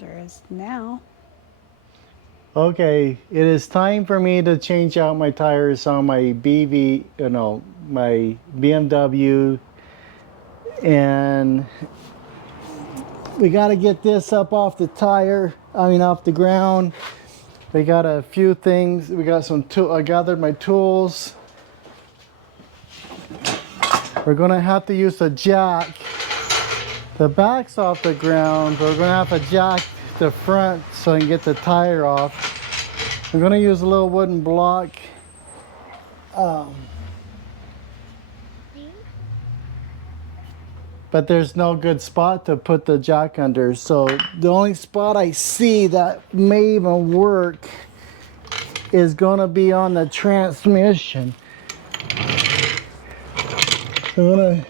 There is now. Okay, it is time for me to change out my tires on my my BMW, and we got to get this up off the off the ground. We got a few things. We got some I gathered my tools. We're gonna have to use a jack. The back's off the ground, but we're gonna have to jack the front so I can get the tire off. I'm gonna use a little wooden block. But there's no good spot to put the jack under. So the only spot I see that may even work is gonna be on the transmission. So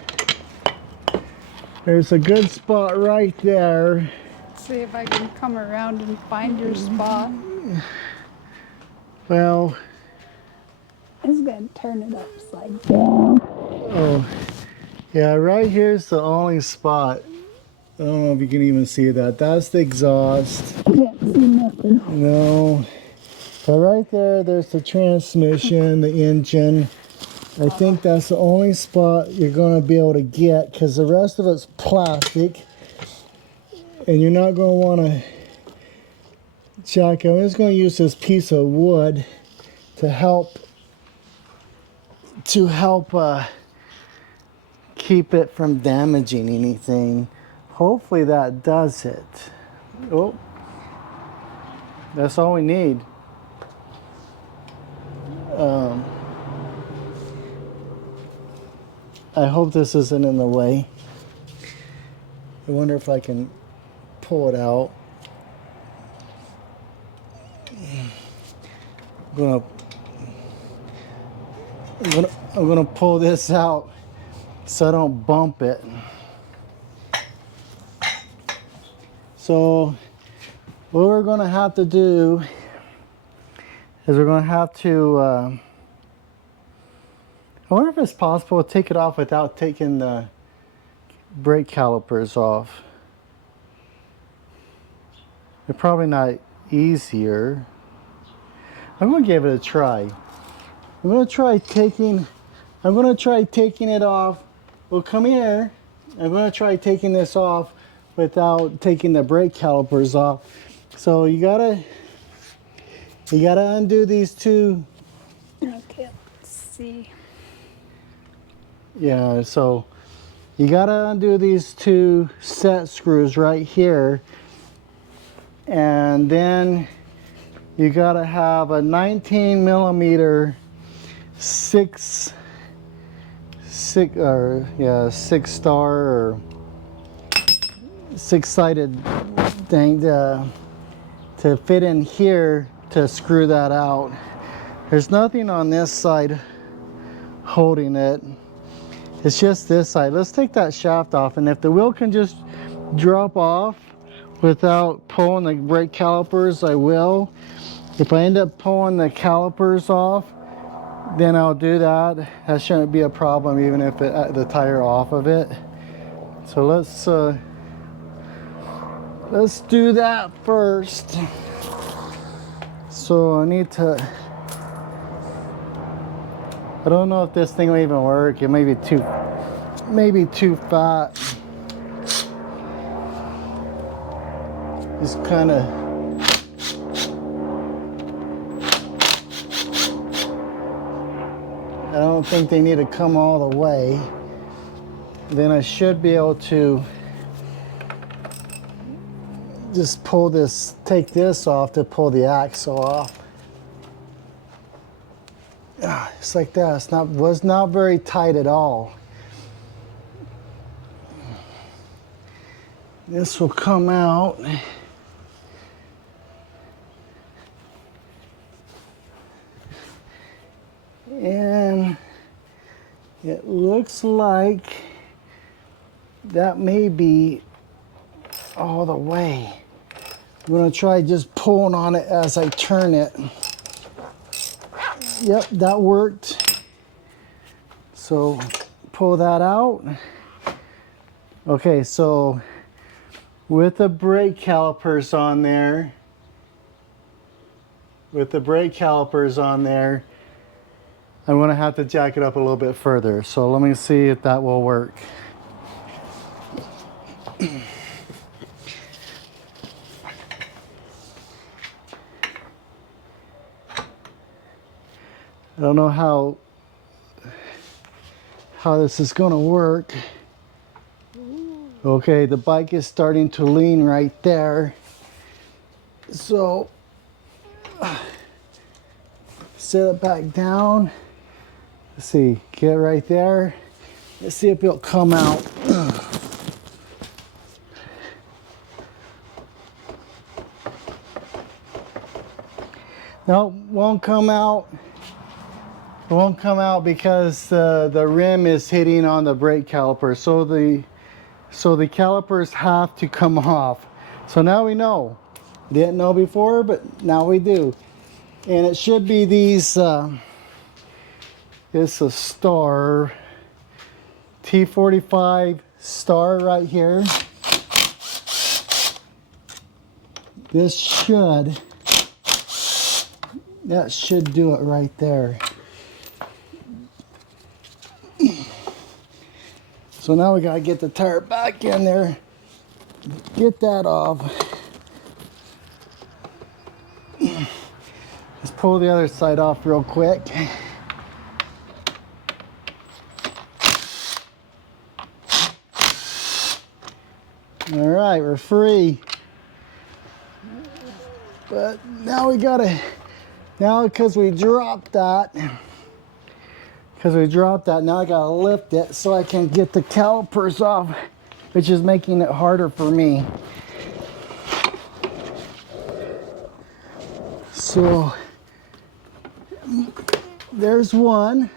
there's a good spot right there. See if I can come around and find your spot. Well, It's gonna turn it upside down. oh, yeah, right here's the only spot. I don't know if you can even see that. That's the exhaust. Can't see nothing. No. But right there, there's the transmission, the engine. I think that's the only spot you're going to be able to get, because the rest of it's plastic. And you're not going to want to jack it. I'm just going to use this piece of wood to help keep it from damaging anything. Hopefully that does it. Oh, that's all we need. I hope this isn't in the way. I wonder if I can pull it out. I'm gonna pull this out so I don't bump it. So what we're gonna have to do is we're gonna have to I wonder if it's possible to take it off without taking the brake calipers off. They're probably not easier. I'm gonna give it a try. I'm gonna try taking it off. Well, come here. I'm gonna try taking this off without taking the brake calipers off. So you gotta undo these two. Okay, let's see. Yeah, so you gotta undo these two set screws right here, and then you gotta6 star or 6-sided thing to fit in here to screw that out. There's nothing on this side holding it. It's just this side. Let's take that shaft off, and if the wheel can just drop off without pulling the brake calipers, I will. If I end up pulling the calipers off, then I'll do that. That shouldn't be a problem even if the tire off of it. So let's do that first. So I need to, I don't know if this thing will even work. It may be too fat. Just kind of, I don't think they need to come all the way. Then I should be able to just take this off to pull the axle off. Just like that. Was not very tight at all. This will come out. And it looks like that may be all the way. I'm gonna try just pulling on it as I turn it. Yep, that worked. So pull that out. Okay, so with the brake calipers on there, I'm going to have to jack it up a little bit further. So let me see if that will work. I don't know how this is going to work. Okay, the bike is starting to lean right there. So set it back down. Let's see, get right there. Let's see if it'll come out. No, won't come out. It won't come out because the rim is hitting on the brake caliper. So the calipers have to come off. So now we know. Didn't know before, but now we do. And it should be these, it's a star, T45 star right here. This should, that should do it right there. So now we gotta get the tire back in there, get that off. Let's pull the other side off real quick. All right, we're free. But now we gotta, now because we dropped that, now I gotta lift it so I can get the calipers off, which is making it harder for me. So there's one.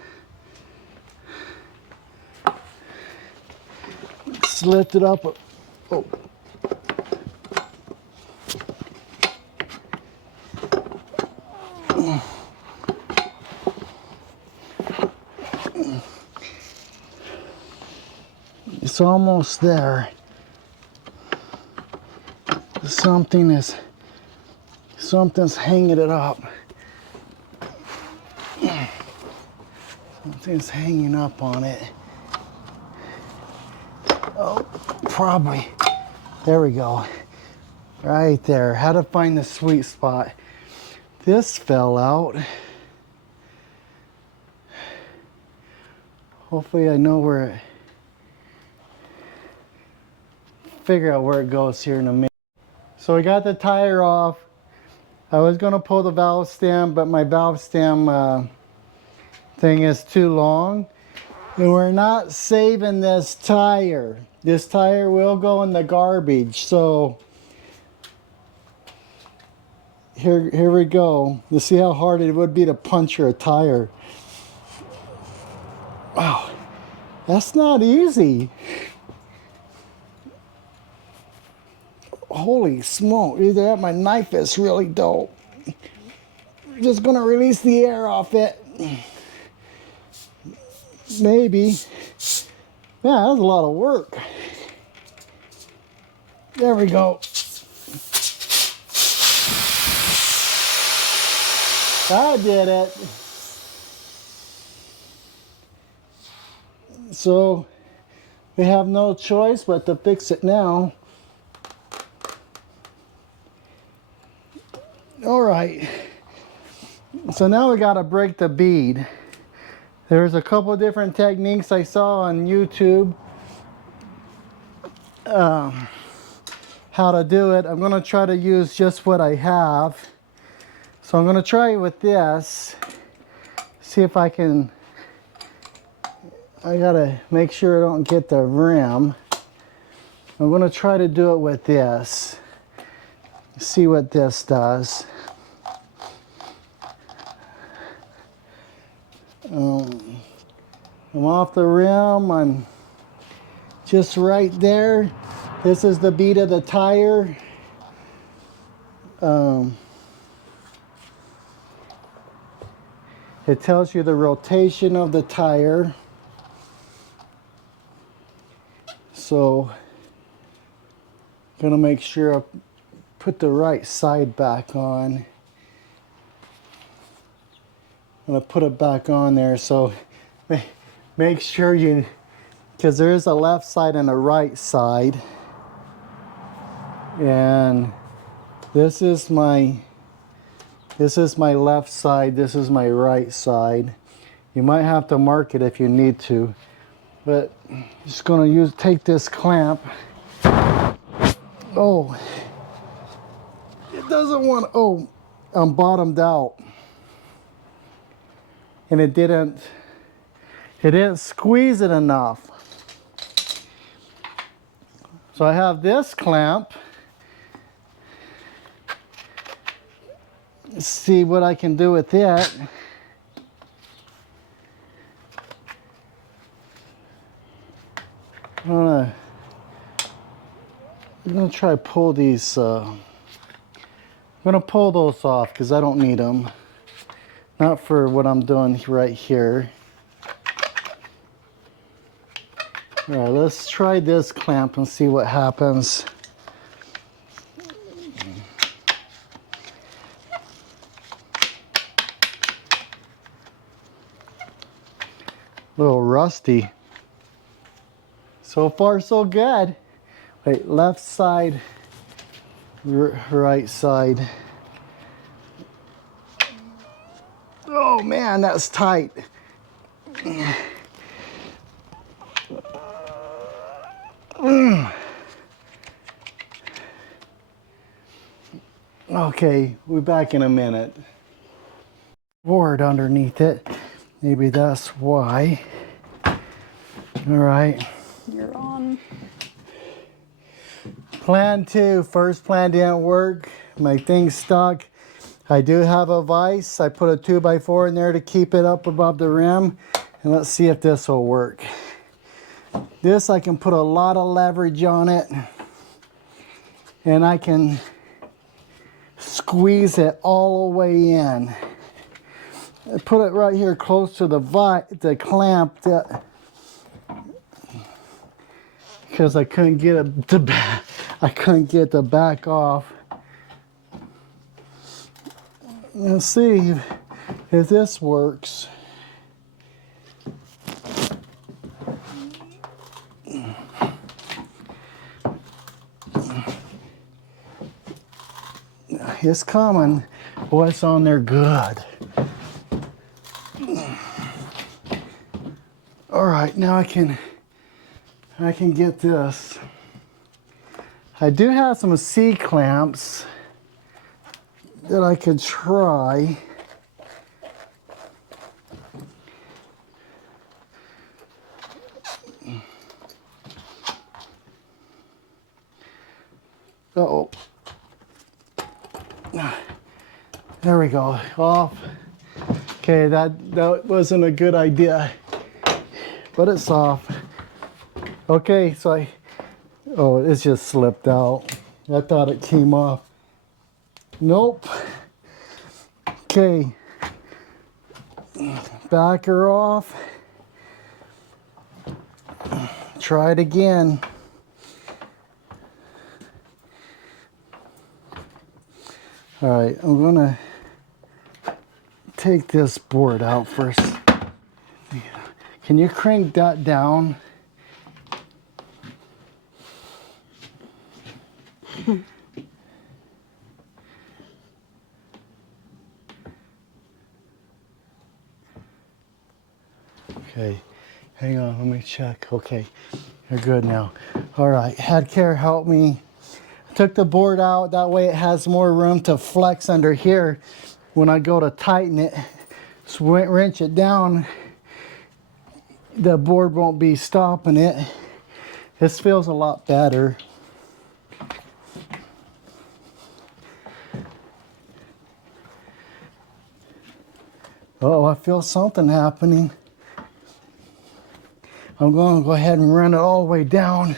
Let's lift it up. Oh. It's almost there. Something's hanging it up. Something's hanging up on it. Oh, probably. There we go. Right there. How to find the sweet spot. This fell out. Hopefully I know where it, figure out where it goes here in a minute. So we got the tire off. I was gonna pull the valve stem, but my valve stem thing is too long. And we're not saving this tire. This tire will go in the garbage. So here we go. You see how hard it would be to puncture a tire. Wow, that's not easy. Holy smoke, either that my knife is really dull. We're just gonna release the air off it. Maybe. Yeah, that was a lot of work. There we go. I did it. So we have no choice but to fix it now. All right. So now we got to break the bead. There's a couple different techniques I saw on YouTube. How to do it. I'm going to try to use just what I have. So I'm going to try it with this. See if I can. I got to make sure I don't get the rim. I'm going to try to do it with this. See what this does. I'm off the rim. I'm just right there. This is the bead of the tire. It tells you the rotation of the tire. So Gonna make sure I put the right side back on. I'm gonna put it back on there, so make sure you, because there is a left side and a right side. And this is my left side, this is my right side. You might have to mark it if you need to, but I'm just gonna take this clamp. Oh, it doesn't want, oh, I'm bottomed out. And it didn't squeeze it enough. So I have this clamp. Let's see what I can do with it. I'm gonna try to pull these. I'm gonna pull those off because I don't need them. Not for what I'm doing right here. All right, let's try this clamp and see what happens. A little rusty. So far, so good. Wait, left side, right side. Oh man, that's tight. Okay, we'll be back in a minute. Board underneath it. Maybe that's why. All right. You're on. Plan 2, first plan didn't work. My thing's stuck. I do have a vise. I put a 2x4 in there to keep it up above the rim. And let's see if this will work. This, I can put a lot of leverage on it. And I can squeeze it all the way in. I put it right here close to the clamp because I couldn't get it to back. I couldn't get the back off. Let's see if this works. It's coming. Boy, it's on there good. All right, now I can get this. I do have some C clamps that I could try. Uh-oh. There we go, off. Okay, that wasn't a good idea, but it's off. Okay, so oh, it's just slipped out. I thought it came off. Nope. Okay, back her off. Try it again. All right, I'm gonna take this board out first. Can you crank that down? Okay, hang on, let me check. Okay, you're good now. All right, head care helped me. Took the board out, that way it has more room to flex under here when I go to tighten it. So wrench it down, the board won't be stopping it. This feels a lot better. Oh, I feel something happening. I'm going to go ahead and run it all the way down.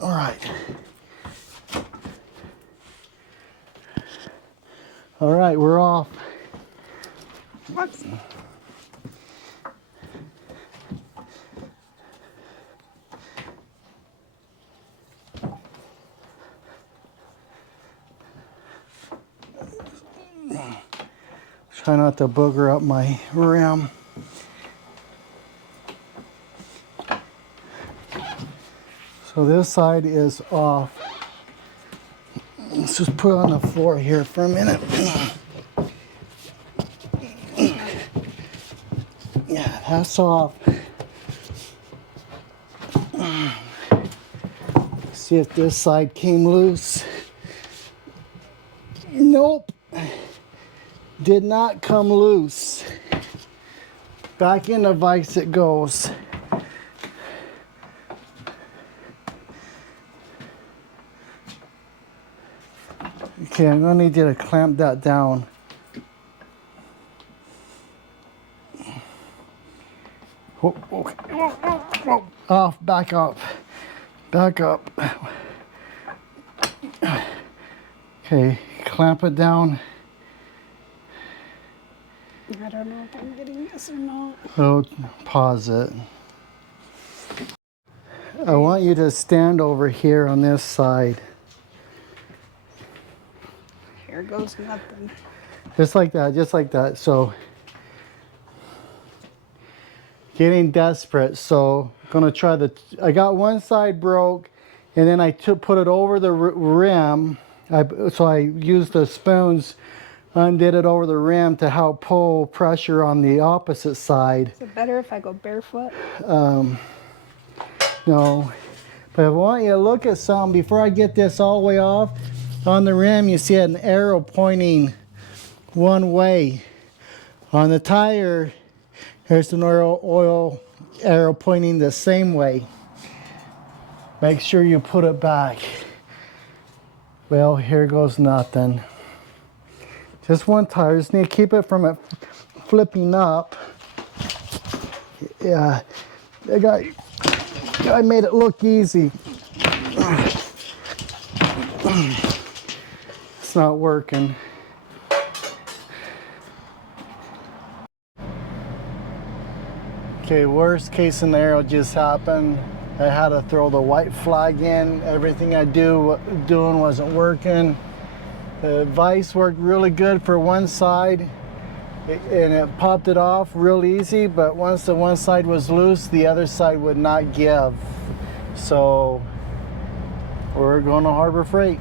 All right. All right, we're off. Whoops. Try not to booger up my rim. So this side is off. Let's just put it on the floor here for a minute. Yeah, that's off. See if this side came loose. Nope. Did not come loose. Back in the vise it goes. Okay, I'm gonna need you to clamp that down. Off, back up. Back up. Okay, clamp it down. I don't know if I'm getting this or not. Oh, pause it. I want you to stand over here on this side. Here goes nothing. Just like that, just like that. So, getting desperate. So, gonna try I got one side broke, and then I put it over the rim. So I used the spoons, undid it over the rim to help pull pressure on the opposite side. Is it better if I go barefoot? No, but I want you to look at something before I get this all the way off. On the rim, you see an arrow pointing one way. On the tire, there's an oil arrow pointing the same way. Make sure you put it back. Well, here goes nothing. Just one tire. Just need to keep it from it flipping up. Yeah, I made it look easy. It's not working. Okay, worst case scenario just happened. I had to throw the white flag in. Everything I doing wasn't working. The vise worked really good for one side, and it popped it off real easy, but once the one side was loose, the other side would not give. So we're going to Harbor Freight.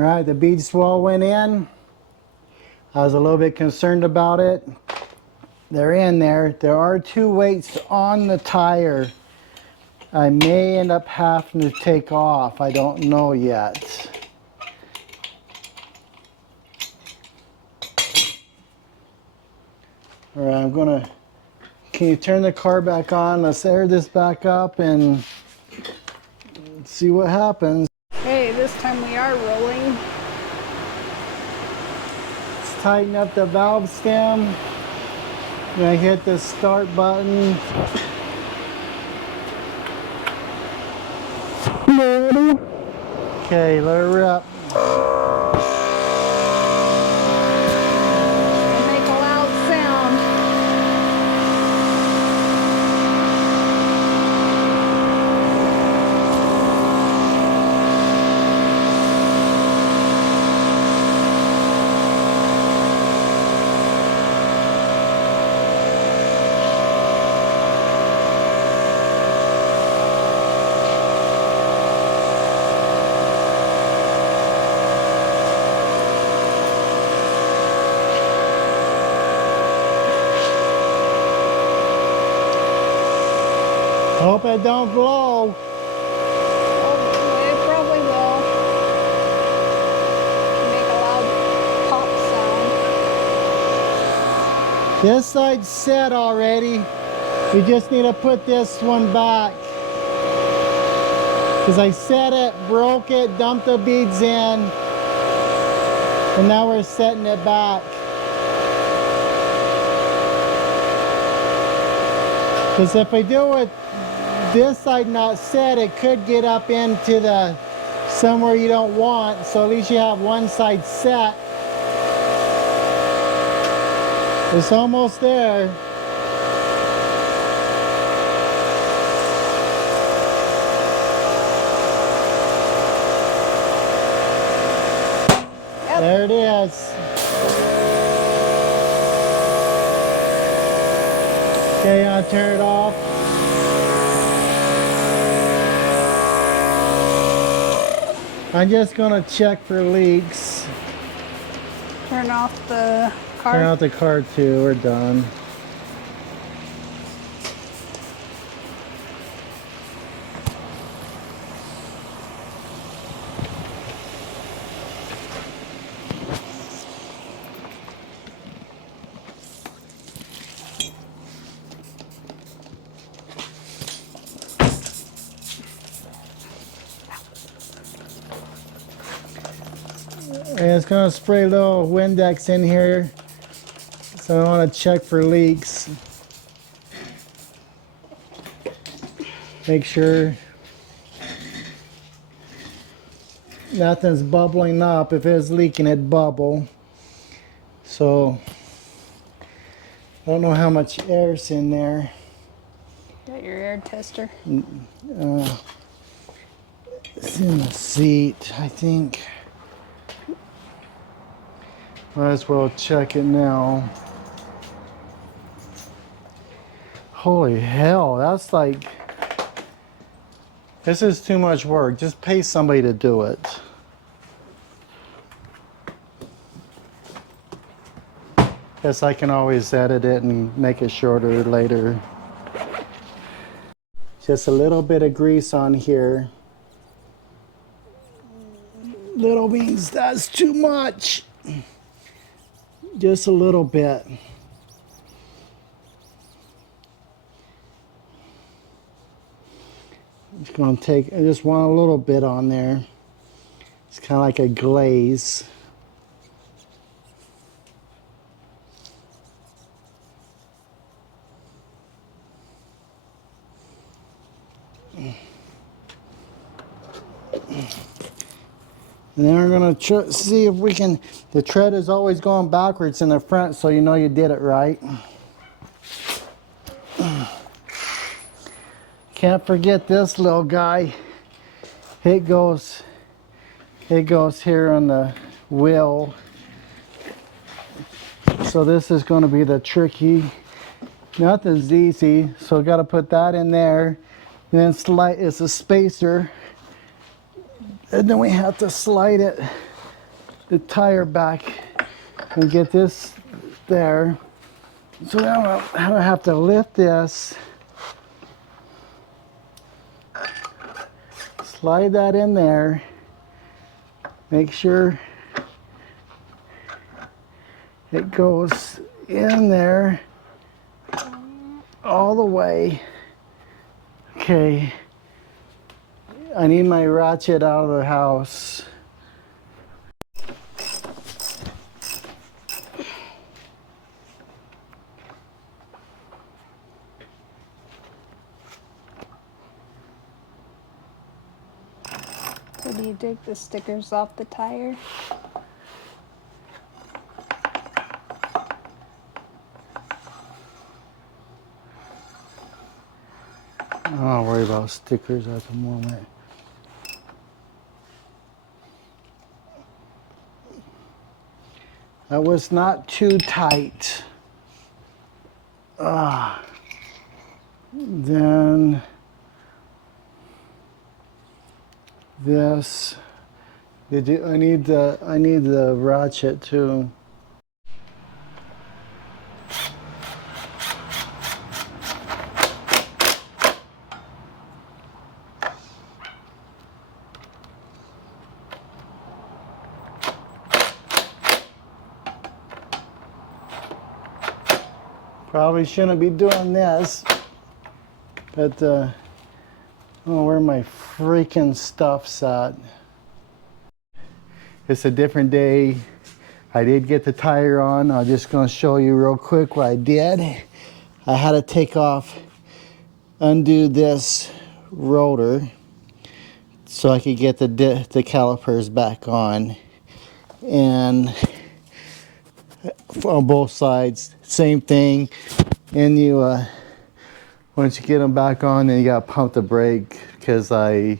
All right, the bead swell went in. I was a little bit concerned about it. They're in there. There are 2 weights on the tire. I may end up having to take off. I don't know yet. All right, I'm gonna, can you turn the car back on? Let's air this back up and see what happens. Hey, this time we are rolling. Let's tighten up the valve stem. Gonna hit the start button. Okay, let her rip. Make a loud sound. Hope it don't blow. Oh, it probably will. Make a loud pop sound. This side's set already. We just need to put this one back. Because I set it, broke it, dumped the beads in, and now we're setting it back. Because if I do it this side not set, it could get up into the somewhere you don't want, so at least you have one side set. It's almost there. Yep. There it is. Okay, I'll turn it off. I'm just gonna check for leaks. Turn off the car. Turn out the car too, we're done. And it's gonna spray a little Windex in here. So I want to check for leaks. Make sure nothing's bubbling up. If it's leaking, it'd bubble. So I don't know how much air's in there. Got your air tester. It's in the seat, I think. Might as well check it now. Holy hell, that's like, this is too much work. Just pay somebody to do it. Guess I can always edit it and make it shorter later. Just a little bit of grease on here. Little means that's too much. Just a little bit. Just gonna take, I just want a little bit on there. It's kind of like a glaze. And then we're gonna see if we can, the tread is always going backwards in the front, so you know you did it right. Can't forget this little guy. It goes here on the wheel. So this is gonna be the tricky. Nothing's easy, so gotta put that in there. And then slide, it's a spacer. And then we have to slide it the tire back and get this there. So now I'm gonna have to lift this, slide that in there, make sure it goes in there all the way. Okay, I need my ratchet out of the house. So do you take the stickers off the tire? I don't worry about stickers at the moment. That was not too tight. Then this. I need the ratchet too. Probably shouldn't be doing this, but I don't know where my freaking stuff's at. It's a different day. I did get the tire on. I'm just gonna show you real quick what I did. I had to take off, undo this rotor so I could get the calipers back on. And on both sides, same thing. And you, once you get them back on, then you gotta pump the brake, because I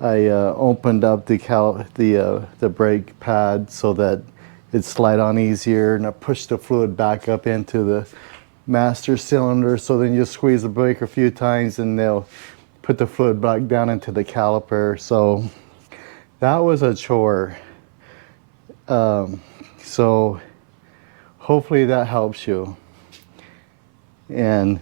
opened up the brake pad so that it'd slide on easier, and I pushed the fluid back up into the master cylinder. So then you squeeze the brake a few times and they'll put the fluid back down into the caliper. So that was a chore. So hopefully that helps you. And